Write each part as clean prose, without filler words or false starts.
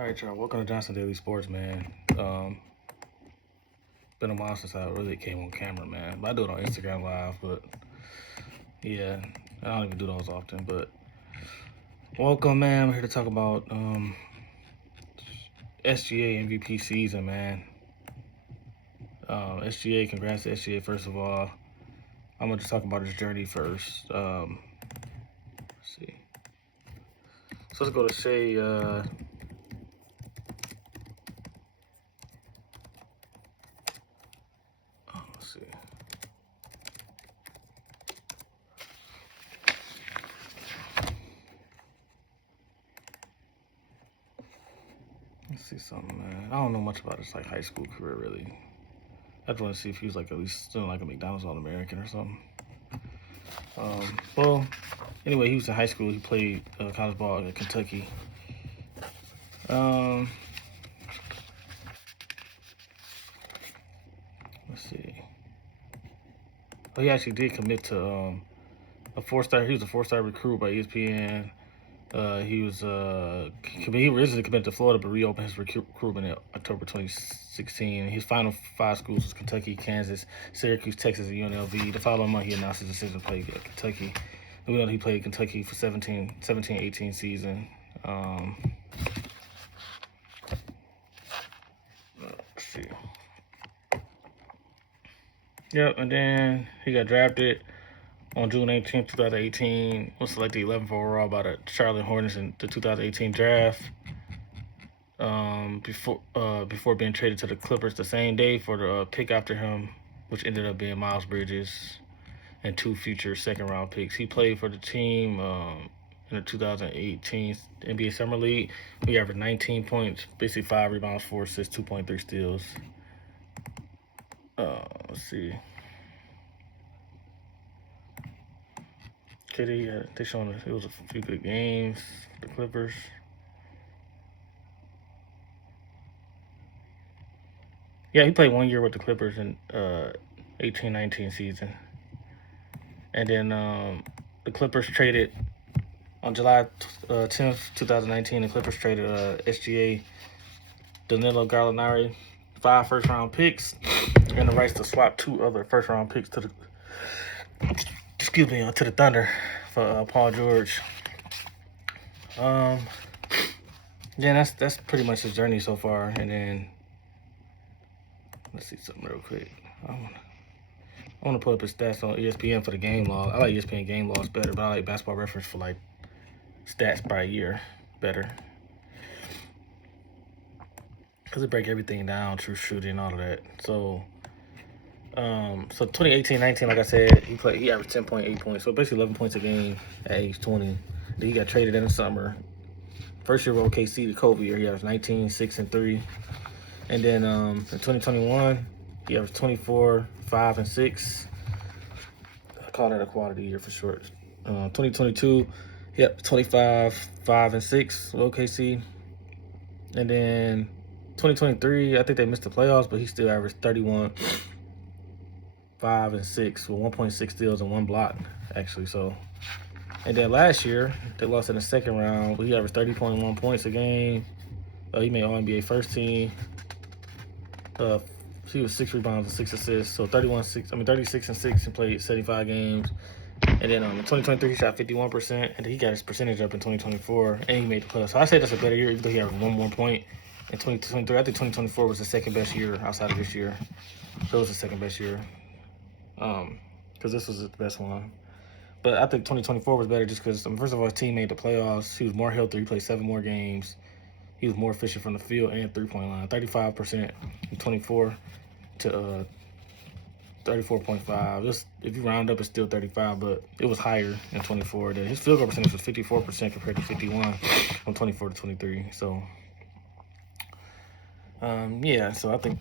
All right, y'all. Welcome to Johnson Daily Sports, man. Been a while since I really came on camera, man. But I do it on Instagram Live, but yeah, I don't even do those often. But welcome, man. We're here to talk about SGA MVP season, man. SGA, congrats to SGA first of all. I'm gonna just talk about his journey first. Let's see. So let's go to Shea. Let's see. Let's see something, man. I don't know much about his high school career really. I just want to see if he was at least still like a McDonald's All-American or something. Well, anyway, he was in high school. He played college ball at Kentucky. Let's see. Oh, he actually did commit to a 4-star. He was a 4-star recruit by ESPN. He originally committed to Florida, but reopened his recruitment in October 2016. His final 5 schools was Kentucky, Kansas, Syracuse, Texas, and UNLV. The following month, he announced his decision to play at Kentucky. We know he played Kentucky for 17-18 season. Let's see. Yep, and then he got drafted on June 18th, 2018. Was selected 11th overall by the Charlotte Hornets in the 2018 draft. Before being traded to the Clippers the same day for the pick after him, which ended up being Miles Bridges and 2 future second-round picks. He played for the team in the 2018 NBA Summer League. He averaged 19 points, basically 5 rebounds, 4 assists, 2.3 steals. Let's see. Okay, they showing it was a few good games. The Clippers. Yeah, he played 1 year with the Clippers in 18-19 season. And then the Clippers traded on July 10th, 2019. The Clippers traded SGA, Danilo Gallinari, 5 first-round picks, and the rights to swap 2 other first-round picks to the Thunder for Paul George. Yeah, that's pretty much his journey so far. And then let's see something real quick. I want to pull up his stats on ESPN for the game log. I like ESPN game logs better, but I like Basketball Reference for stats by year better. Because it break everything down, true shooting, all of that. So 2018-19, like I said, he averaged 10.8 points. So basically 11 points a game at age 20. Then he got traded in the summer. First year with OKC, the COVID year, he averaged 19, 6, and 3. And then in 2021, he averaged 24, 5, and 6. I call that a quality year for short. 2022, 25, 5, and 6 with OKC. And then 2023, I think they missed the playoffs, but he still averaged 31, 5, and 6 with 1.6 steals and 1 block, actually. So, and then last year, they lost in the second round, but he averaged 30.1 points a game. He made All-NBA first team. He was 6 rebounds and 6 assists, so 36 and 6, and played 75 games. And then in 2023, he shot 51%, and he got his percentage up in 2024, and he made the playoffs. So I say that's a better year, even though he had 1 more point in 2023. I think 2024 was the second best year outside of this year. So it was the second best year, because this was the best one. But I think 2024 was better just because, first of all, his team made the playoffs. He was more healthy. He played 7 more games. He was more efficient from the field and 3-point line. 35% in 24 to 34.5. If you round up, it's still 35, but it was higher in 24. His field goal percentage was 54% compared to 51 from 24 to 23. So, yeah. So I think,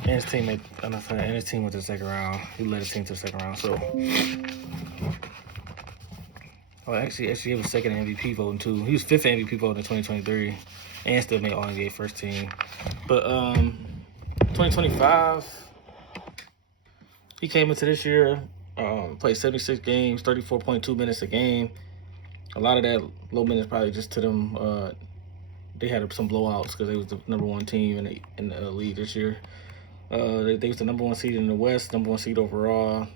and his team went to the second round. He led his team to the second round. So, actually, SGA was second in MVP voting too. He was 5th in MVP voting in 2023, and still made All-NBA first team. But 2025. He came into this year, played 76 games, 34.2 minutes a game. A lot of that low minutes probably just to them they had some blowouts because they was the #1 team in the league this year. They was the #1 seed in the West, #1 seed overall.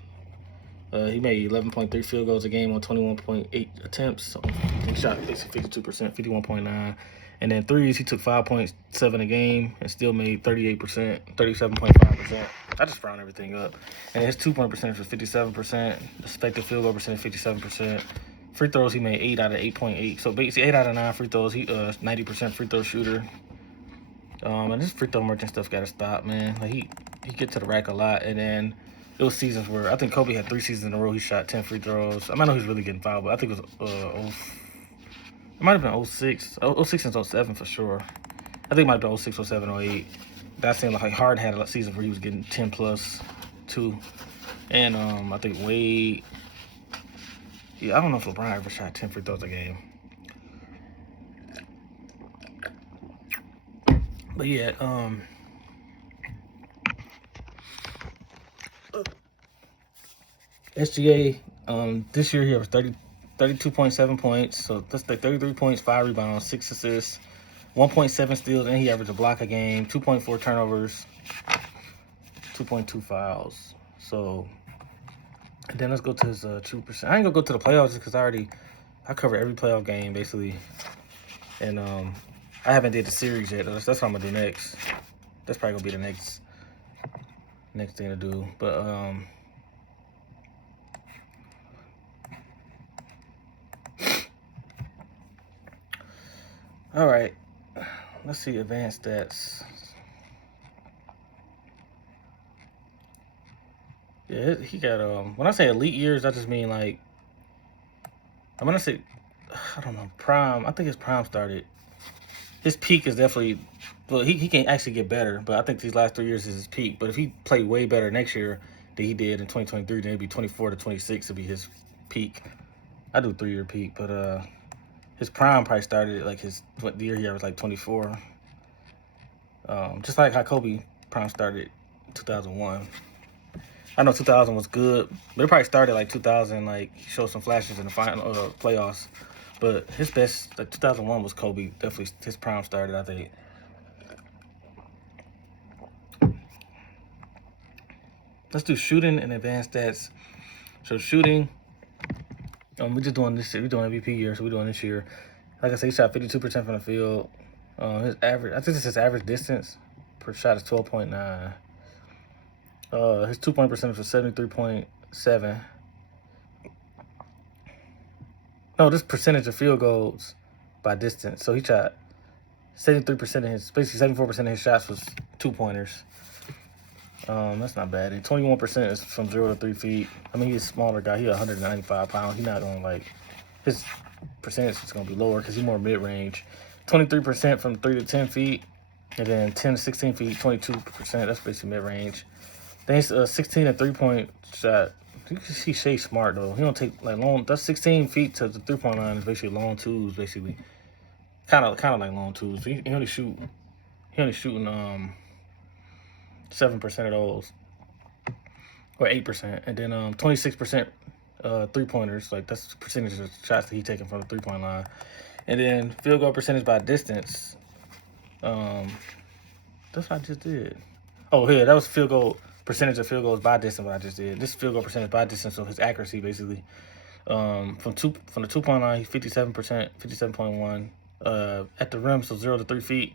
He made 11.3 field goals a game on 21.8 attempts. So he shot 52%, 51.9. And then threes, he took 5.7 a game and still made 38%, 37.5%. I just round everything up. And his 2-point percentage was 57%. Expected field goal percentage 57%. Free throws, he made 8 out of 8.8. So basically 8 out of 9 free throws. He 90% free throw shooter. And this free throw merchant stuff gotta stop, man. Like he get to the rack a lot, and then it was seasons where I think Kobe had 3 seasons in a row he shot 10 free throws. I might know he's really getting fouled, but I think it was it might have been 06, 06 and 07 for sure. I think it might have been 06, 07, 08. That seemed like Harden had a season where he was getting 10 plus 2. And I think Wade, yeah, I don't know if LeBron ever shot 10 free throws a game. But yeah, SGA, this year he was 32.7 points, so that's like 33 points, 5 rebounds, 6 assists, 1.7 steals, and he averaged a block a game, 2.4 turnovers, 2.2 fouls. So, and then let's go to his true percent. I ain't gonna go to the playoffs because I cover every playoff game basically, and I haven't did the series yet. That's what I'm gonna do next. That's probably gonna be the next thing to do. But all right, let's see advanced stats. Yeah, he got when I say elite years, I just mean like I'm gonna say I don't know prime. I think his prime started. His peak is definitely well. He can actually get better, but I think these last 3 years is his peak. But if he played way better next year than he did in 2023, then it'd be 24 to 26 would be his peak. I do 3-year peak, but his prime probably started like the year he was like 24. Just like how Kobe prime started 2001. I know 2000 was good, but it probably started like 2000, like showed some flashes in the final playoffs. But his best, like 2001 was Kobe. Definitely his prime started, I think. Let's do shooting and advanced stats. So shooting, we're just doing this. We're doing MVP year, so we're doing this year. Like I said, he shot 52% from the field. His average, I think this is his average distance per shot is 12.9. His 2-point percentage was 73.7. No, this percentage of field goals by distance. So he shot 73% of his, basically 74% of his shots was 2-pointers. That's not bad. And 21% is from 0 to 3 feet. I mean, he's a smaller guy. He's 195 pounds. He's not going to like, his percentage is going to be lower because he's more mid-range. 23% from 3 to 10 feet. And then 10 to 16 feet, 22%. That's basically mid-range. Then he's 16 and 3-point shot. He stays smart though. He don't take like long. That's 16 feet to the 3-point line is basically long twos, basically. Kind of like long twos. He only shooting 7% of those, or 8%, and then 26% 3-pointers. Like that's the percentage of shots that he taking from the 3-point line, and then field goal percentage by distance. That's what I just did. Oh, yeah, that was field goal percentage of field goals by distance. What I just did. This field goal percentage by distance, so his accuracy basically. From the 2-point line, he's 57%, 57.1. At the rim, so 0 to 3 feet,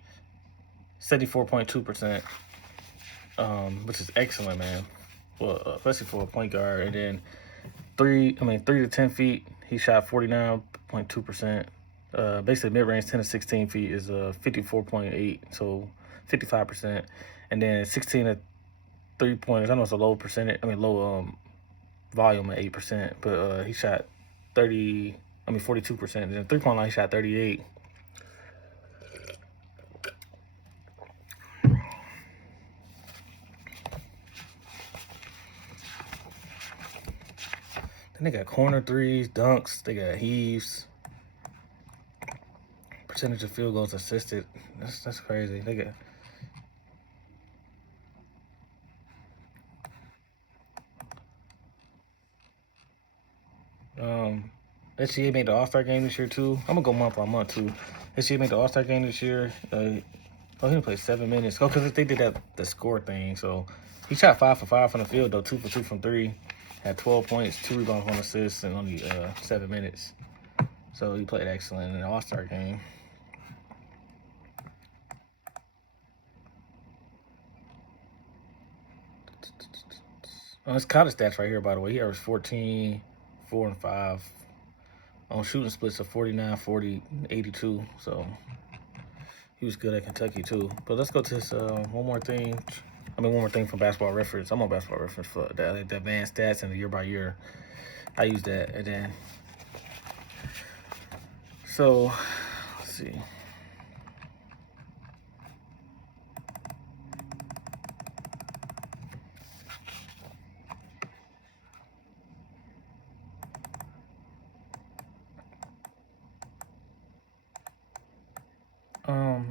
74.2%. Which is excellent, man. Well, especially for a point guard. And then 3 to 10 feet, he shot 49.2%. Basically mid-range 10 to 16 feet is 54.8, so 55%. And then 16 to 3-pointers, I know it's a low percentage, low volume at 8%, but he shot 42%. And then 3-point line, he shot 38. Then they got corner threes, dunks, they got heaves. Percentage of field goals assisted. That's crazy. They got SGA made the All-Star game this year too. I'm gonna go month by month too. SGA made the All-Star game this year. He only played 7 minutes. Oh, because they did the score thing. So he shot 5 for 5 from the field though, 2 for 2 from 3. Had 12 points, 2 rebounds, 1 assist, and only 7 minutes. So he played excellent in the All-Star game. His college stats right here, by the way. He averaged 14, 4, and 5 on shooting splits of 49, 40, 82. So he was good at Kentucky too. But let's go to this one more thing from Basketball Reference. I'm on Basketball Reference for the advanced stats and the year by year. I use that. And then, so let's see.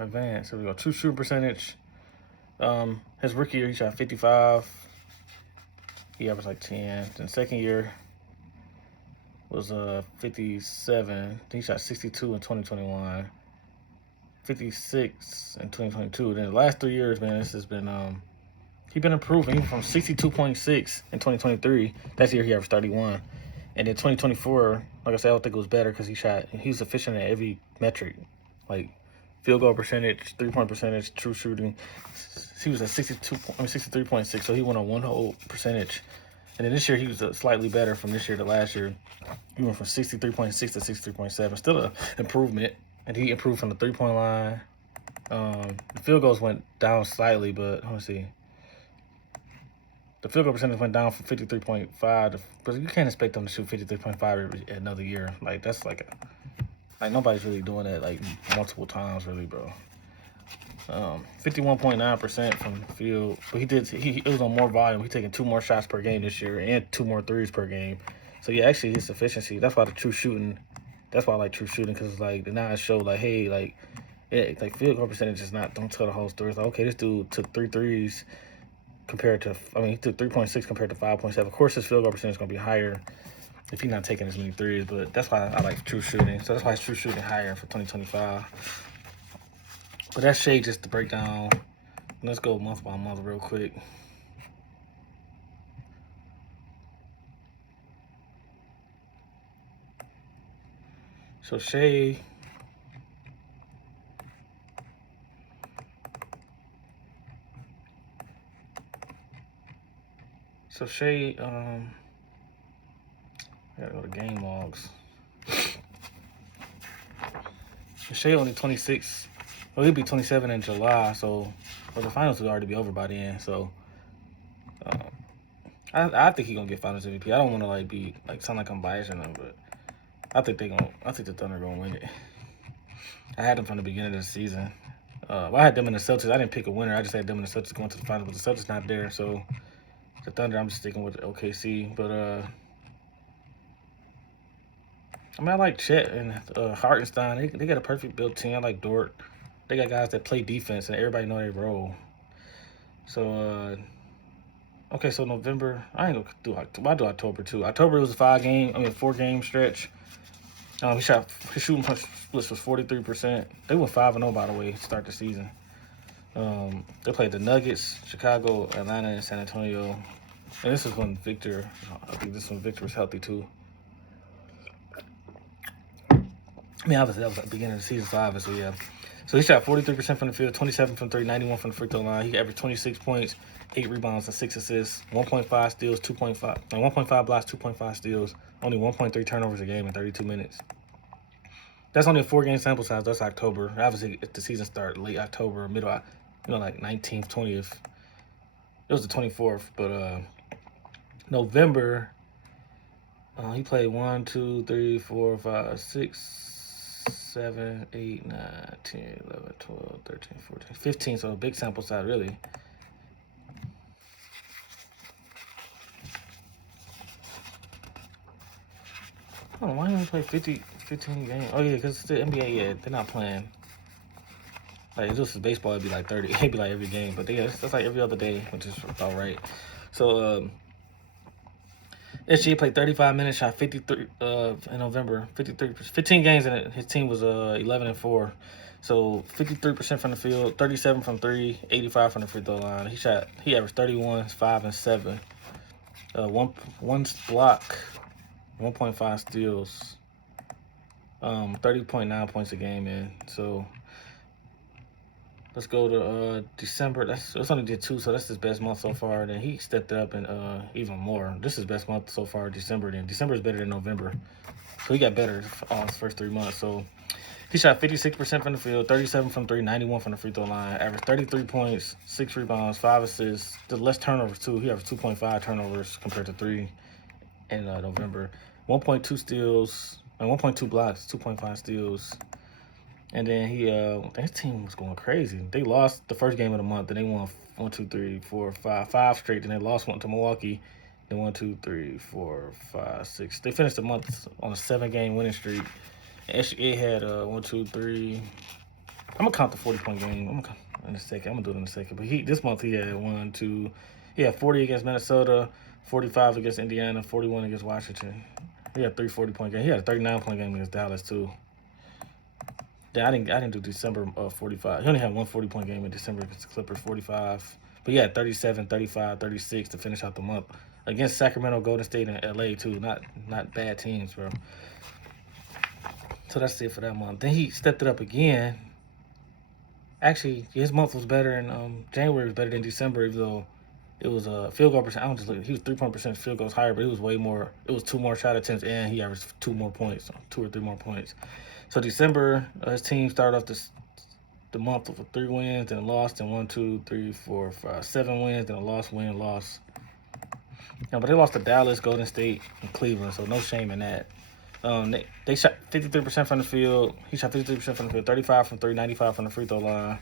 Advanced. Here we go. True shooting percentage. His rookie year, he shot 55. He averaged like 10. Then second year was 57. He shot 62 in 2021. 56 in 2022. Then the last 3 years, man, this has been he's been improving from 62.6 in 2023. That's the year he averaged 31. And then 2024, like I said, I don't think it was better because he was efficient at every metric, like field goal percentage, 3-point percentage, true shooting. He was at 63.6, so he went on one whole percentage. And then this year he was slightly better from this year to last year. He went from 63.6 to 63.7, still an improvement. And he improved from the 3-point line. The field goals went down slightly, but let me see. The field goal percentage went down from 53.5 to, but you can't expect them to shoot 53.5 another year. Like that's like nobody's really doing that like multiple times, really, bro. 51.9% from the field, but it was on more volume. He's taking 2 more shots per game this year and 2 more threes per game. So yeah, actually his efficiency. That's why the true shooting. That's why I like true shooting, because like now it showed like, hey, like field goal percentage is not, don't tell the whole story. It's like, okay, this dude took 3 threes compared to, he took 3.6 compared to 5.7. Of course, his field goal percentage is gonna be higher if he's not taking as many threes, but that's why I like true shooting. So that's why it's true shooting higher for 2025. But that's Shai just to break down. Let's go month by month real quick. So Shai, I gotta go to game logs. Shai only 26. Well, he'll be 27 in July, so the finals will already be over by then. So I think he's gonna get Finals MVP. I don't want to like sound like I'm biased or nothing, but I think the Thunder gonna win it. I had them from the beginning of the season. Well, I had them in the Celtics. I didn't pick a winner. I just had them in the Celtics going to the finals, but the Celtics not there. So the Thunder, I'm just sticking with OKC. But I mean, I like Chet and Hartenstein. They got a perfect built team. I like Dort. They got guys that play defense and everybody know their role. So okay, so November. I ain't gonna do October. I do October too. October was a 4-game stretch. His shooting splits was 43%. They went 5-0 by the way to start the season. They played the Nuggets, Chicago, Atlanta, and San Antonio. And this is when Victor. I think this one Victor was healthy too. I mean, obviously that was at the beginning of the season, so obviously, yeah. So he shot 43% from the field, 27 from 3, 91 from the free throw line. He averaged 26 points, 8 rebounds, and 6 assists, 1.5 steals, 1.5 blocks, 2.5 steals, only 1.3 turnovers a game in 32 minutes. That's only a 4-game sample size. That's October. Obviously, if the season started late October, middle, like 19th, 20th. It was the 24th, but November, he played 1, 2, 3, 4, 5, 6, 7, 8, 9, 10, 11, 12, 13, 14, 15. So a big sample size, really. Oh, why didn't we play 15 games? Oh, yeah, because the NBA, yeah, they're not playing. Like, if this was baseball, it'd be like 30. It'd be like every game. But that's like every other day, which is about right. So, SGA played 35 minutes, shot 53 in November, 15 games in it. His team was 11-4. So 53% from the field, 37 from three, 85 from the free throw line. He averaged 31, 5 and 7. One block, 1.5 steals, 30.9 points a game in. So let's go to December. That's only did 2, so that's his best month so far. Then he stepped it up and even more. This is his best month so far, December. Then December is better than November, so he got better on his first 3 months. So he shot 56% from the field, 37 from three, 91 from the free throw line. Averaged 33 points, 6 rebounds, 5 assists. The less turnovers too. He averaged 2.5 turnovers compared to 3 in November. 1.2 steals and 1.2 blocks, 2.5 steals. And then his team was going crazy. They lost the first game of the month, then they won 1, 2, 3, 4, 5 straight. Then they lost one to Milwaukee. Then 1, 2, 3, 4, 5, 6. They finished the month on a 7-game winning streak. It had 1, 2, 3. I'm gonna count the 40-point game. In a second. I'm gonna do it in a second. But this month he had 1, 2. He had 40 against Minnesota, 45 against Indiana, 41 against Washington. He had 3 40-point games. He had a 39-point game against Dallas too. Yeah, I didn't do December 45. He only had 1 40-point game in December against the Clippers, 45. But he had 37, 35, 36 to finish out the month against Sacramento, Golden State, and LA too. Not bad teams, bro. So that's it for that month. Then he stepped it up again. Actually, his month was better, and January was better than December, even though it was a field goal percent. I don't just look. He was 3-point percent field goals higher, but it was way more. It was 2 more shot attempts, and he averaged 2 more points, 2 or 3 more points. So December, his team started off the month with 3 wins, then lost, and 1, 2, 3, 4, 5, 7 wins, then a loss. But they lost to Dallas, Golden State, and Cleveland, so no shame in that. They shot 53% from the field. He shot 53% from the field, 35 from 3, 95 from the free throw line.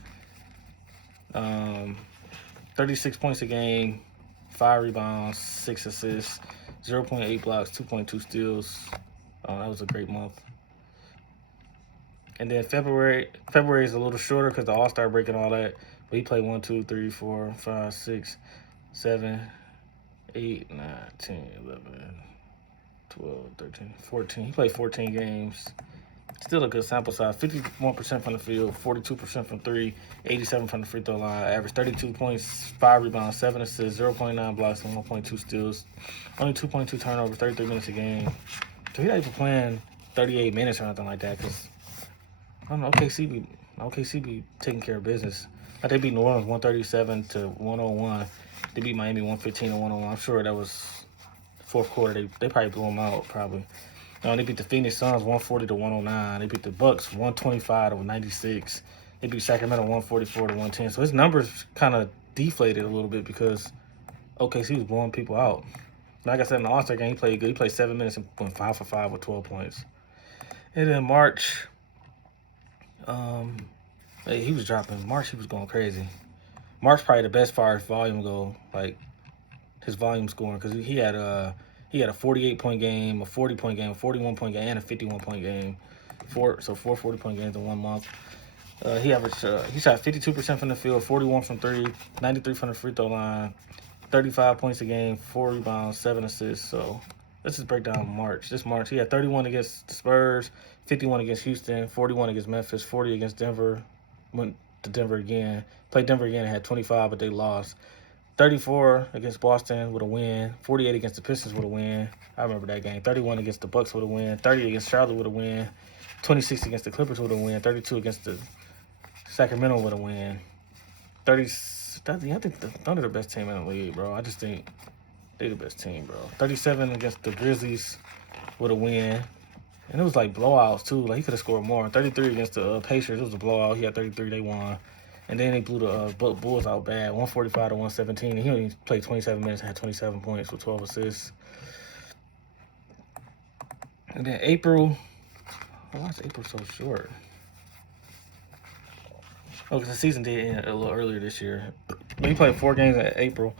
36 points a game, 5 rebounds, 6 assists, 0.8 blocks, 2.2 steals. That was a great month. And then February is a little shorter because the All-Star break and all that. But he played 1, 2, 3, 4, 5, 6, 7, 8, 9, 10, 11, 12, 13, 14. He played 14 games. Still a good sample size. 51% from the field, 42% from 3, 87 from the free throw line. Average 32 points, 5 rebounds, 7 assists, 0.9 blocks, and 1.2 steals. Only 2.2 turnovers, 33 minutes a game. So he's not even playing 38 minutes or nothing like that because, I don't know, OKC be taking care of business. Like they beat New Orleans 137-101. They beat Miami 115-101. I'm sure that was fourth quarter. They probably blew them out, probably. They beat the Phoenix Suns 140-109. They beat the Bucks 125-96. They beat Sacramento 144-110. So his numbers kind of deflated a little bit because OKC was blowing people out. Like I said, in the All-Star game, he played good. He played 7 minutes and went 5 for 5 with 12 points. And then March, he was dropping. March, he was going crazy. March probably the best far as volume go, like his volume scoring, because he had a 48-point game, a 40-point game, a 41-point game, and a 51-point game. 4 40-point games in 1 month. He shot 52% from the field, 41 from 3, 93 from the free throw line, 35 points a game, 4 rebounds, 7 assists. So let's just break down March. This March, he had 31 against the Spurs, 51 against Houston, 41 against Memphis, 40 against Denver. Went to Denver again. Played Denver again and had 25, but they lost. 34 against Boston with a win. 48 against the Pistons with a win. I remember that game. 31 against the Bucks with a win. 30 against Charlotte with a win. 26 against the Clippers with a win. 32 against the Sacramento with a win. I think they're the best team in the league, bro. I just think they're the best team, bro. 37 against the Grizzlies with a win. And it was like blowouts, too. Like, he could have scored more. 33 against the Pacers. It was a blowout. He had 33. They won. And then they blew the Bulls out bad, 145-117. And he only played 27 minutes and had 27 points with 12 assists. And then April. Why is April so short? Oh, because the season did end a little earlier this year. But he played 4 games in April.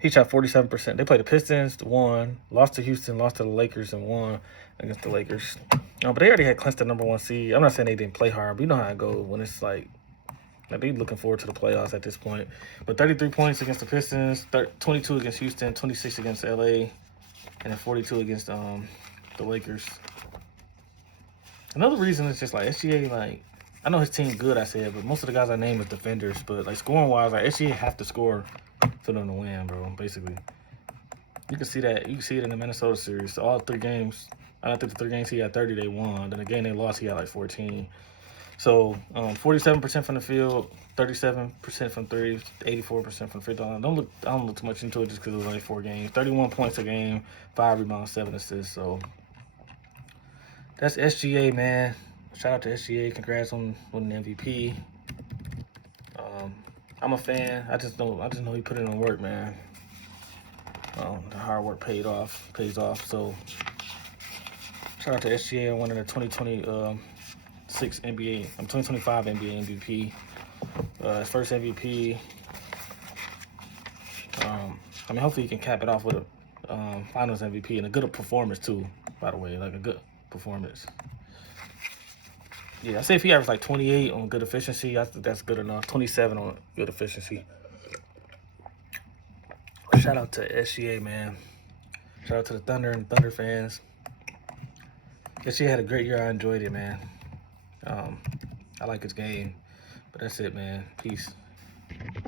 He shot 47%. They played the Pistons, won, lost to Houston, lost to the Lakers, and won against the Lakers. But they already had clinched the number 1 seed. I'm not saying they didn't play hard, but you know how it goes when it's like they looking forward to the playoffs at this point. But 33 points against the Pistons, 22 against Houston, 26 against LA. and then 42 against the Lakers. Another reason is just like SGA, like, I know his team good, I said, but most of the guys I name is defenders. But like scoring wise, like SGA have to score for them to win, bro. Basically, you can see that. You can see it in the Minnesota series. All 3 games. I think the 3 games he had 30, they won. Then the game they lost, he had like 14. So 47% from the field, 37% from 3, 84% from free throw. I don't look too much into it just because it was only 4 games. 31 points a game, 5 rebounds, 7 assists. So that's SGA, man. Shout out to SGA. Congrats on winning the MVP. I'm a fan. I just know he put in the work, man. The hard work pays off. So shout out to SGA on winning the 2025 NBA MVP. His first MVP. Hopefully he can cap it off with a Finals MVP and a good performance too. By the way, like a good performance. Yeah, I say if he averaged like 28 on good efficiency, I think that's good enough. 27 on good efficiency. Shout out to SGA, man. Shout out to the Thunder and Thunder fans. SGA had a great year. I enjoyed it, man. I like his game. But that's it, man. Peace.